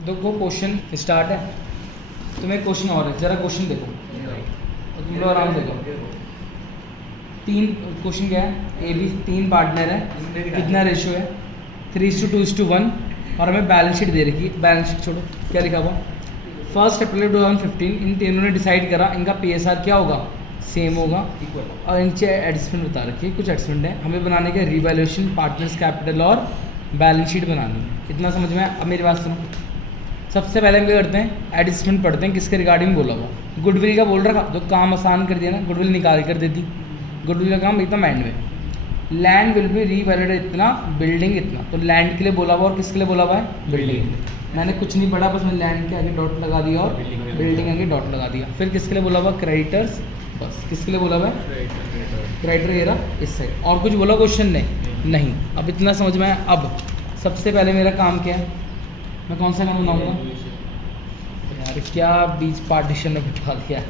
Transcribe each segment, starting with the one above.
देखो question start है, तुम्हें क्वेश्चन और है, ज़रा क्वेश्चन देखो और तुम लोग आराम से देखो। तीन क्वेश्चन क्या है, ए बी तीन पार्टनर है, कितना रेशियो है 3:2:1 और हमें बैलेंस शीट दे रखी है। बैलेंस शीट छोड़ो, क्या लिखा हुआ, 1 अप्रैल 2015 इन तीनों ने डिसाइड करा इनका PSR क्या होगा, सेम होगा और इनसे एडजस्टमेंट बता रखी है, कुछ एडजस्टमेंट है। हमें बनाने का रिवैल्यूएशन, पार्टनर्स कैपिटल और बैलेंस शीट बनानी है। कितना समझ में आया? अब मेरी बात सुनो, सबसे पहले हम क्या करते हैं, एडजस्टमेंट पढ़ते हैं। किसके रिगार्डिंग बोला हुआ, गुडविल का बोल रखा, जो काम आसान कर दिया ना, गुडविल निकाल कर देती। गुडविल का काम एकदम एंड में। लैंड विल बी रीवैल्यूड इतना, बिल्डिंग इतना, तो लैंड के लिए बोला हुआ और किसके लिए बोला हुआ है, बिल्डिंग। मैंने कुछ नहीं पढ़ा, बस मैं लैंड के आगे डॉट लगा दिया और बिल्डिंग आगे डॉट लगा दिया। फिर किसके लिए बोला हुआ, क्रेडिटर्स, बस किसके लिए बोला हुआ है, क्रेडिटर ये रहा इस साइड। और कुछ बोला क्वेश्चन ने नहीं। अब इतना समझ में आया। अब सबसे पहले मेरा काम क्या है, मैं कौन सा काम बनाऊंगा यार, क्या बीच पार्टीशन में बिठा दिया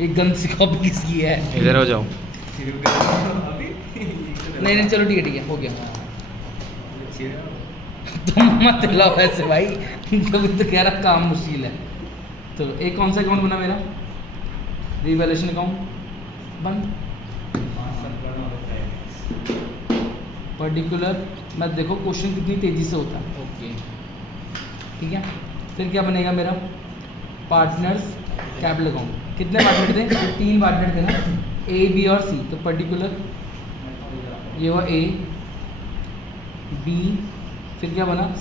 एक गंद सी कॉपी किसकी है, इधर हो जाओ। नहीं चलो ठीक है हो गया। तुम मत लाओ ऐसे भाई, कभी तो कह रहा काम मुश्किल है। तो एक कौन सा अकाउंट बना मेरा, रिवैल्यूएशन अकाउंट बन, पर्टिकुलर। मैं देखो क्वेश्चन कितनी तेज़ी से होता है, ओके ठीक है। फिर क्या बनेगा मेरा, पार्टनर्स कैपिटल अकाउंट। कितने पार्टनर थे, तो 3 पार्टनर थे ना, A B और C। तो पर्टिकुलर ये हुआ A B, फिर क्या बना C,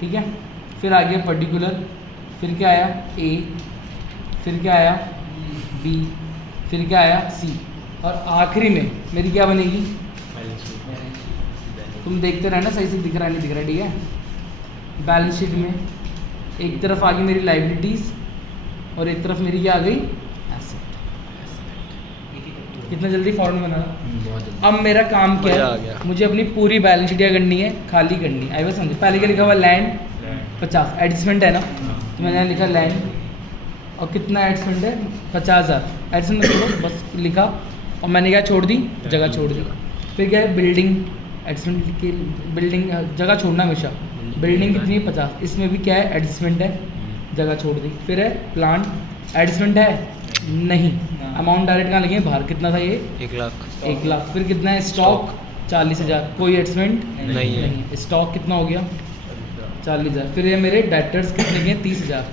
ठीक है। फिर आ गया पर्टिकुलर, फिर क्या आया A, फिर क्या आया B, फिर क्या आया C, और आखिरी में मेरी क्या बनेगी, तुम देखते रहना सही से दिख रहा है नहीं दिख रहा, ठीक है। बैलेंस शीट में एक तरफ आ गई मेरी लाइबिलिटीज़ और एक तरफ मेरी क्या आ गई, एसेट। कितना जल्दी फॉर्मूला बना रहा। अब मेरा काम क्या है, मुझे अपनी पूरी बैलेंस शीट क्या करनी है, खाली करनी है। आई बस समझे, पहले क्या लिखा हुआ, लैंड 50, एडजस्टमेंट है ना, तो मैंने लिखा लैंड और कितना एडजस्टमेंट है 50,000, एडजस्टमेंट छोड़ो बस लिखा, और मैंने क्या छोड़ दी, जगह छोड़ दी। फिर क्या है, बिल्डिंग एडजस्टमेंट की, बिल्डिंग जगह छोड़ना हमेशा, बिल्डिंग कितनी है 50, इसमें भी क्या है एडजस्टमेंट है, जगह छोड़ दी। फिर है प्लांट, एडजस्टमेंट है नहीं, अमाउंट डायरेक्ट कहाँ लगे बाहर, कितना था ये 1 लाख। 1 लाख। फिर कितना है, स्टॉक 40,000, कोई एडजस्टमेंट नहीं है। स्टॉक कितना हो गया 40,000। फिर ये मेरे डेटर्स कितने के 30,000,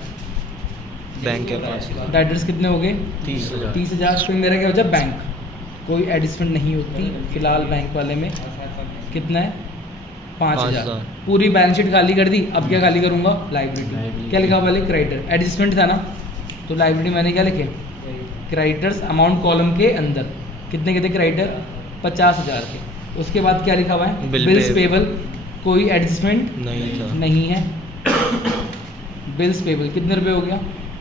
बैंक के पास डेटर्स कितने हो गए 30,000। 30,000। फिर मेरा क्या हो जाए, बैंक, कोई एडजस्टमेंट नहीं होती फिलहाल बैंक वाले में। कितना है 5,000। पूरी बैलेंस शीट खाली कर दी। अब क्या खाली करूँगा, लाइबिलिटी। क्या लिखा पहले, क्रेडिटर, एडजस्टमेंट था ना, तो लाइबिलिटी मैंने क्या लिखे, क्रेडिटर्स अमाउंट कॉलम के अंदर कितने के थे क्रेडिटर 50,000 के। उसके बाद क्या लिखा हुआ है, बिल्स पेबल, कोई एडजस्टमेंट नहीं था, नहीं है। बिल्स पेबल कितने रुपए हो गया,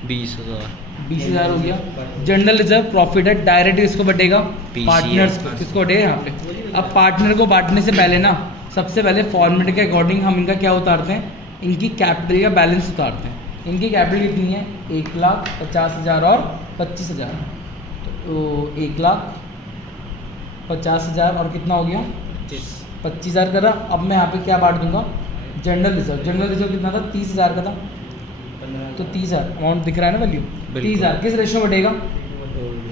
20,000। 20,000 हो गया। जनरल रिजर्व प्रॉफिट है, डायरेक्ट किसको बटेगा, पार्टनर्स किसको बटेगा यहाँ पे। अब पार्टनर को बांटने से पहले ना, सबसे पहले फॉर्मेट के अकॉर्डिंग हम इनका क्या उतारते हैं, इनकी कैपिटल का बैलेंस उतारते हैं। इनकी कैपिटल कितनी है, 1,50,000 और 25,000, तो 1,50,000 और कितना हो गया 25,000 का रहा। अब मैं यहाँ पे क्या बांट दूंगा, जनरल रिजर्व। जनरल रिजर्व कितना था 30,000 का था, तो 30,000 अमाउंट दिख रहा है ना, वैल्यू 30,000 किस रेशो में बढ़ेगा,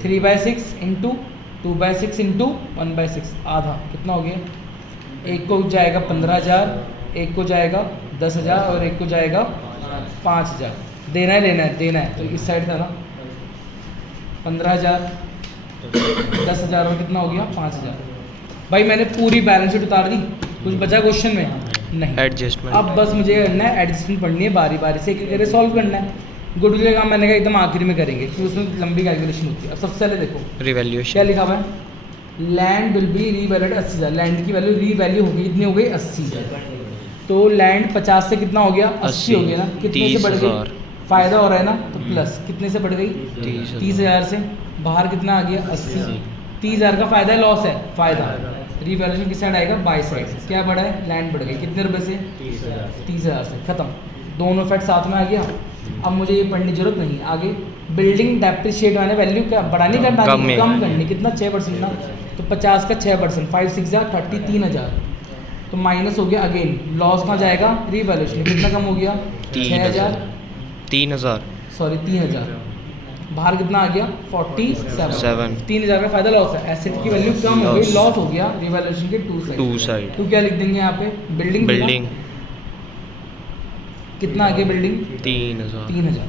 3/6 इंटू 2/6 इंटू 1/6, आधा। कितना हो गया, एक को जाएगा 15,000, एक को जाएगा 10,000 और एक को जाएगा 5,000। देना है लेना है, देना है, तो इस साइड था ना 15,000, 10,000 और कितना हो गया 5,000। भाई मैंने पूरी बैलेंस शीट उतार दी, कुछ बचा क्वेश्चन में नहीं। एडजस्टमेंट, अब बस मुझे करना है एडजस्टमेंट पढ़नी है, बारी बारी से एक करके सॉल्व करना है। गुडविल का काम मैंने कहा एकदम आखिरी में करेंगे, क्योंकि उसमें लंबी कैलकुलेशन होती है। अब सबसे पहले देखो क्या रिवैल्यूएशन, लिखा हुआ है, land will be revalued 80,000। Land की वैल्यू रीवैल्यू होगी, कितनी हो गई 80। तो लैंड 50 से कितना हो गया 80 हो गया ना, कितने से बढ़ गई, फायदा हो रहा है ना, तो प्लस कितने से बढ़ गई 30,000 से। बाहर कितना आ गया 80, 30,000 का फायदा है लॉस है, फायदा। रिवैल्यूएशन किस साइड आएगा, बाई साइड। क्या बढ़ा है, लैंड बढ़ गई, कितने रुपए से 30,000 से, खत्म। दोनों फैक्ट साथ में आ गया। अब मुझे ये पढ़ने की जरूरत नहीं। आगे बिल्डिंग डेप्रिशिएट मैंने वैल्यू क्या बढ़ानी करनी, कम करनी, कितना 6% ना, तो 50 का 6%, 5 6 33,000। तो तो माइनस हो गया अगेन, लॉस कहाँ जाएगा, रीवैल्यूएशन, कितना कम हो गया, 6000, 3000 सॉरी 3000, बाहर कितना आ गया 47, 3000 का फायदा लॉस है, एसेट की वैल्यू कम हो गई, लॉस हो गया रिवैल्यूएशन के टू साइड। तो क्या लिख देंगे यहाँ पे, बिल्डिंग कितना आ गया, बिल्डिंग 3000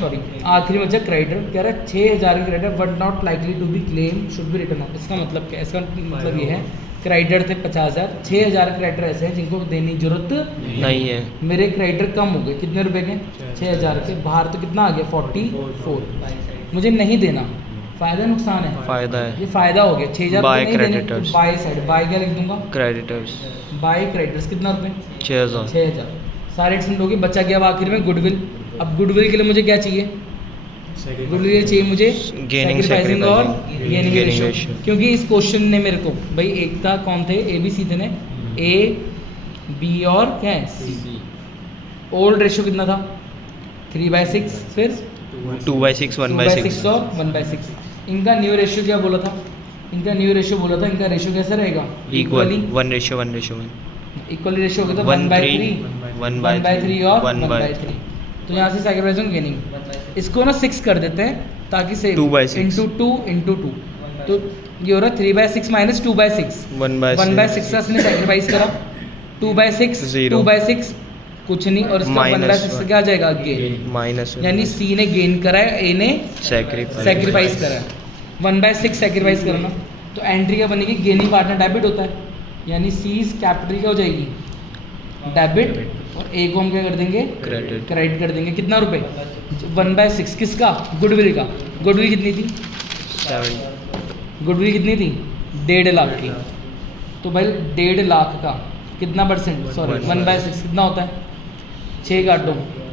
सॉरी। आखिरी में बचा क्रेडिटर, कह रहा है 6000 के creditor but not likely to be claim should be written off. इसका मतलब क्या, इसका मतलब ये है क्रेडिटर थे 50,000, 6000 क्रेडिटर ऐसे हैं जिनको देने की जरूरत नहीं है। मेरे क्रेडिटर कम हो गए, कितने रुपए के, 6000 के, बाहर तो कितना आ गया 44, मुझे नहीं देना, फायदा नुकसान है, फायदा है, ये फायदा हो गया 6000 Buy नहीं देने, creditors। बाय साइड, बाय क्या लिख दूंगा, क्रेडिटर्स बाय क्रेडिटर्स, कितना रुपए 6000 6000, सारे एडसेंट हो गए, बचा गया अब आखिर में गुडविल। अब गुडविल के लिए मुझे क्या चाहिए, गुडविल के लिए चाहिए मुझे Gaining, सैक्रिफाइसिंग और sacrificing, gaining gaining ratio, ratio। क्योंकि इस क्वेश्चन ने मेरे को भाई एक था, कौन थे, ए बी सी थे ने, ए बी और क्या है सी। ओल्ड रेशियो कितना था 3/6, फिर 2/6 1/6 और 1/6। इनका न्यू रेशियो क्या बोला था, इनका न्यू रेशियो बोला था, इनका रेशियो कैसा रहेगा, इक्वली 1:1 इक्वली रेशियो होगा, तो 1/3 1/3 और 1/3। तो यहाँ से सैक्रिफाइसिंग गेनिंग, इसको ना 6 कर देते हैं ताकि से 2/6 इंटू 2, तो ये हो रहा 3/6 माइनस 2/6, 1/6 से इसने सैक्रिफाइस करा, 2/6 Zero। 2/6 कुछ नहीं, और इसका Minus 1/6 से क्या आ जाएगा गेन, माइनस, यानी सी ने गेन करा है, ए ने सैक्रिफाइस करा है, 1/6 सैक्रिफाइस करना, तो एंट्री क्या बनेगी, गेनिंग पार्टनर डेबिट होता है, यानी सी कैपिटल क्या हो जाएगी, डेबिट, और ए को हम क्या कर देंगे, क्रेडिट कर देंगे, कितना रुपए 1/6 किसका, गुडविल का, गुडविल कितनी थी, 7 गुडविल कितनी थी 1.5 लाख की, तो भाई 1.5 लाख का कितना परसेंट, सॉरी 1/6 कितना होता है, 6 काटो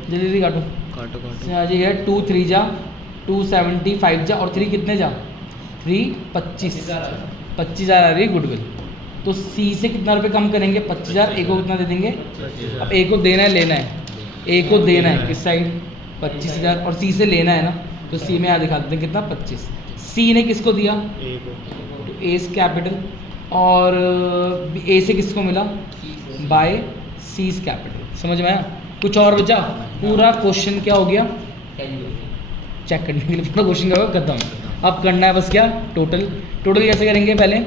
जल्दी काटो, काटो ये है 2 3 जा 275 जा, और 3 कितने जा 3 25,000 आ रही है गुडविल। तो सी से कितना रुपए कम करेंगे 25,000, ए को कितना दे देंगे, अब ए को देना है लेना है, ए को देना है किस साइड 25,000, और सी से लेना है ना, तो सी में यहाँ दिखा देते हैं कितना 25, सी ने किसको दिया, तो ए कैपिटल, और ए से किसको मिला, बाय सीज कैपिटल, समझ में आया, कुछ और बचा, पूरा क्वेश्चन क्या हो गया, चेक करने के लिए पूरा क्वेश्चन क्या होगा खत्म। अब करना है बस क्या, टोटल कैसे करेंगे, पहले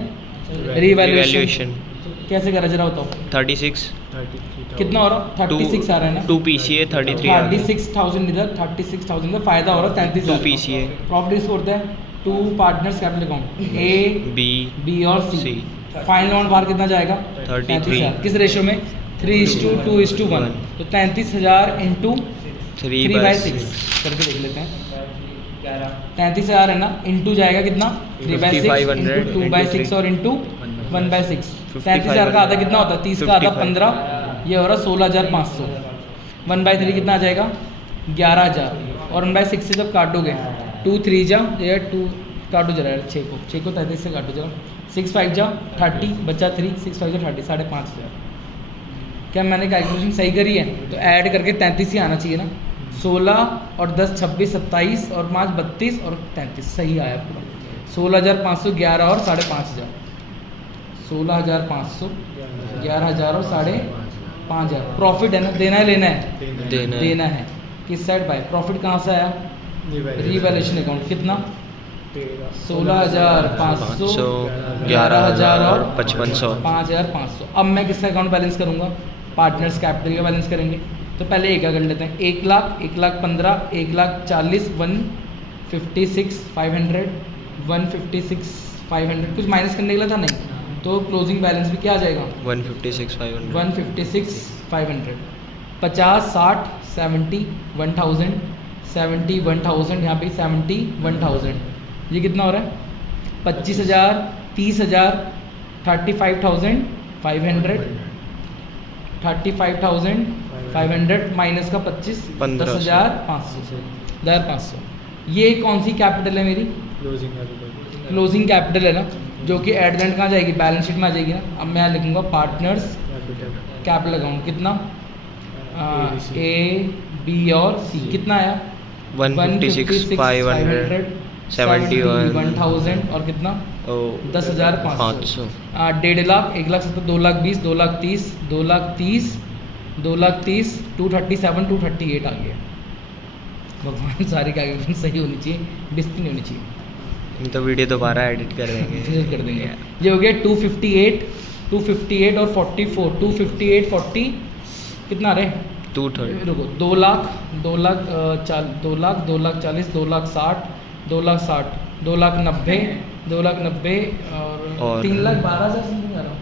रिवैल्यूएशन कैसे करा जरा बताओ, 36 कितना हो रहा 36 आ रहा है ना, 2 PCA 33 36,000 इधर, 36,000 का फायदा हो रहा है 2 33,000, PCA प्रॉफिट किसको होता है, 2 partners capital account, A B और सी, फाइनल अमाउंट बाहर कितना जाएगा 33,000, किस रेशियो में 3:2:1, तो 33,000 इंटू 3/6 करके देख लेते हैं, 33,000 है ना, इंटू जाएगा कितना 3/6 इंटू 2/6 और इंटू 1/6, 33,000 का आधा कितना होता है, 30 का आधा 15, ये हो रहा 16,500, 1/3 कितना आ जाएगा 11,000, और 1/6 से जब काटोगे 2 3 जा, ये 2 काटो जरा 6 को 33 से काटो जरा, 6 5 जा 30, बचा 3, 6 5 जा 30, 5,500। क्या मैंने कैलकुलेशन सही करी है, तो ऐड करके 33 ही आना चाहिए ना, 16 और 10 26 27 और 5 32 और 33 सही आया पूरा, 16,500, 11 और 5,500, 16,500, 11,000 और 5,500, प्रॉफिट है ना, देना है लेना है, देना है, किस साइड बाय, प्रॉफिट कहाँ से आया, रिवैल्यूएशन अकाउंट, कितना 16,500, 11,000 और 5,500। अब मैं किसका अकाउंट बैलेंस करूँगा, पार्टनर्स कैपिटल का बैलेंस करेंगे, तो पहले एक कर लेते हैं, 1 लाख 1,15,000 1,40,000 156,500 156,500, कुछ माइनस करने के लिए था नहीं, तो क्लोजिंग बैलेंस भी क्या आ जाएगा 156,500 156,500, 50 60 70 1,000 70 1,000, यहाँ पे 70 1,000, ये कितना हो रहा है 25,000 30,000 35,500 35,500 माइनस का 25 10,500, ये कौन सी कैपिटल है मेरी, क्लोजिंग कैपिटल है ना, जो कि एट द एंड कहाँ जाएगी, बैलेंस शीट में आ जाएगी ना। अब मैं यहाँ लिखूंगा पार्टनर्स कैपिटल अकाउंट, कितना ए बी और सी, कितना आया 156,500 71 71,000 और कितना ओ 10,500 500 1.5 लाख 1,70,000 2,20,000 2,30,000 2,30,000 2,30,000 237 238 आ गया। भगवान सारी कैलकुलेशन सही होनी चाहिए, डिस्क नहीं होनी चाहिए। तो वीडियो दोबारा एडिट कर देंगे। फिर कर देंगे। ये हो गया 258 और 44 258 40 कितना आ रहे 230 रुको 2 लाख 2 लाख 2 लाख 2 लाख 40 2 लाख 60 2 लाख 60 2 लाख 90 2 लाख 90 और 3 लाख 12,000 समथिंग आ रहा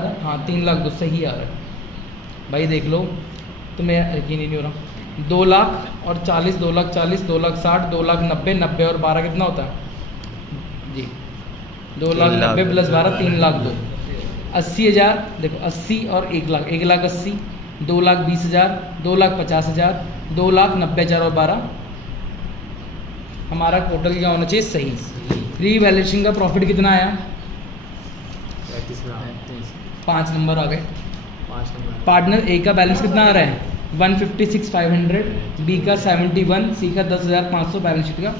है। हाँ 3 लाख 2 सही आ रहा है भाई, देख लो तुम्हें यकीन ही नहीं हो रहा। 2 लाख और 40 2 लाख 40 2 लाख 60 2 लाख 90 90 और 12 कितना होता है जी 2 लाख 90 प्लस 12 3 लाख 2 80,000 देखो 80 और 1 लाख 1 लाख 80 2 लाख 20,000 2 लाख 50,000 2 लाख 90,000 और 12 हमारा टोटल क्या होना चाहिए सही। रीवैल्यूएशन का प्रॉफिट कितना आया 5 नंबर आ गए। पार्टनर ए का बैलेंस कितना आ रहा है 156,500, बी का 71, सी का 10,500 बैलेंस शीट का।